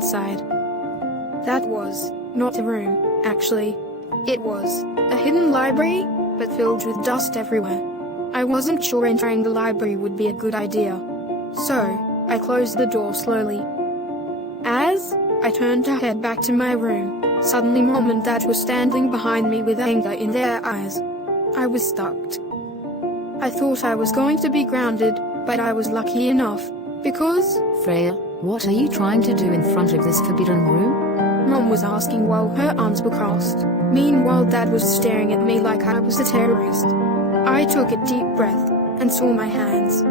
inside. That was not a room, actually. It was a hidden library, but filled with dust everywhere. I wasn't sure entering the library would be a good idea. So, I closed the door slowly. As I turned to head back to my room, suddenly Mom and Dad were standing behind me with anger in their eyes. I was stuck. I thought I was going to be grounded, but I was lucky enough, because… Freya, what are you trying to do in front of this forbidden room? Mom was asking while her arms were crossed. Meanwhile Dad was staring at me like I was a terrorist. I took a deep breath, and saw my hands.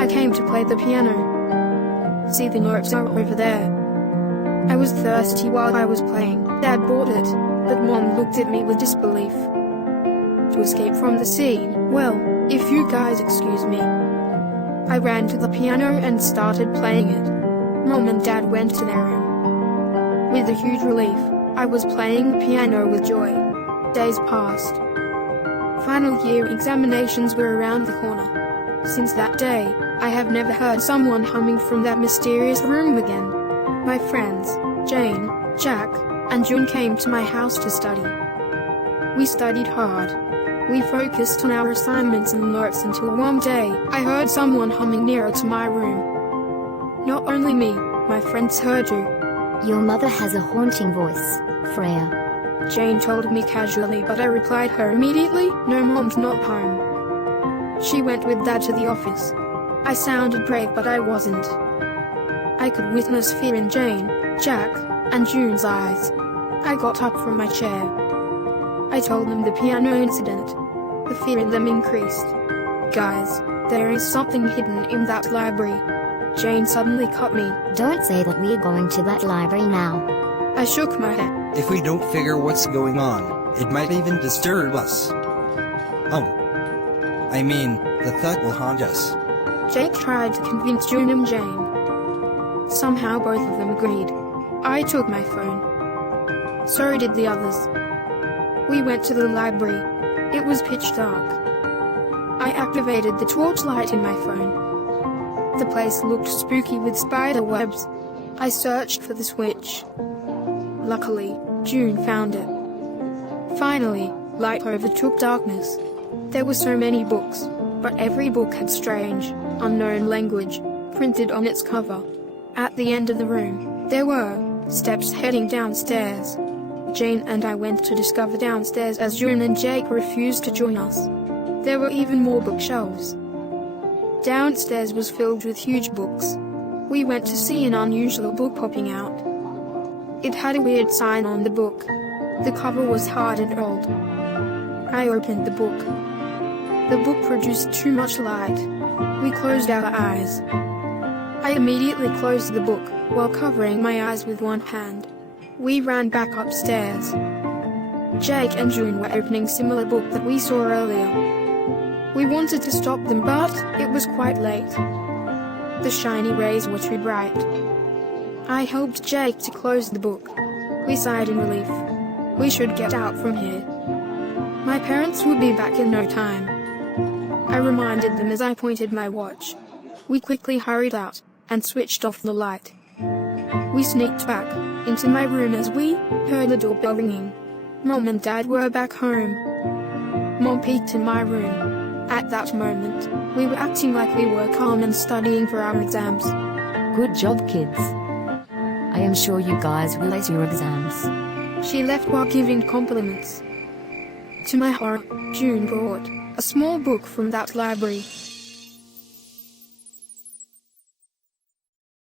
I came to play the piano. See, the notes are over there. I was thirsty while I was playing. Dad bought it, but Mom looked at me with disbelief. To escape from the scene, well, if you guys excuse me. I ran to the piano and started playing it. Mom and Dad went to their room. With a huge relief, I was playing the piano with joy. Days passed. Final year examinations were around the corner. Since that day, I have never heard someone humming from that mysterious room again. My friends, Jane, Jack, and June came to my house to study. We studied hard. We focused on our assignments and notes until one day, I heard someone humming nearer to my room. Not only me, my friends heard too. Your mother has a haunting voice, Freya. Jane told me casually, but I replied her immediately, no, Mom's not home. She went with Dad to the office. I sounded brave, but I wasn't. I could witness fear in Jane, Jack, and June's eyes. I got up from my chair. I told them the piano incident. The fear in them increased. Guys, there is something hidden in that library. Jane suddenly cut me. Don't say that we're going to that library now. I shook my head. If we don't figure what's going on, it might even disturb us. I mean, the thought will haunt us. Jake tried to convince June and Jane. Somehow both of them agreed. I took my phone. So did the others. We went to the library. It was pitch dark. I activated the torchlight in my phone. The place looked spooky with spider webs. I searched for the switch. Luckily, June found it. Finally, light overtook darkness. There were so many books, but every book had strange, unknown language printed on its cover. At the end of the room, there were steps heading downstairs. Jane and I went to discover downstairs as June and Jake refused to join us. There were even more bookshelves. Downstairs was filled with huge books. We went to see an unusual book popping out. It had a weird sign on the book. The cover was hard and old. I opened the book. The book produced too much light. We closed our eyes. I immediately closed the book, while covering my eyes with one hand. We ran back upstairs. Jake and June were opening similar book that we saw earlier. We wanted to stop them, but it was quite late. The shiny rays were too bright. I helped Jake to close the book. We sighed in relief. We should get out from here. My parents would be back in no time. I reminded them as I pointed my watch. We quickly hurried out and switched off the light. We sneaked back into my room as we heard the doorbell ringing. Mom and Dad were back home. Mom peeked in my room. At that moment, we were acting like we were calm and studying for our exams. Good job, kids. I am sure you guys will ace your exams. She left while giving compliments. To my horror, June brought a small book from that library.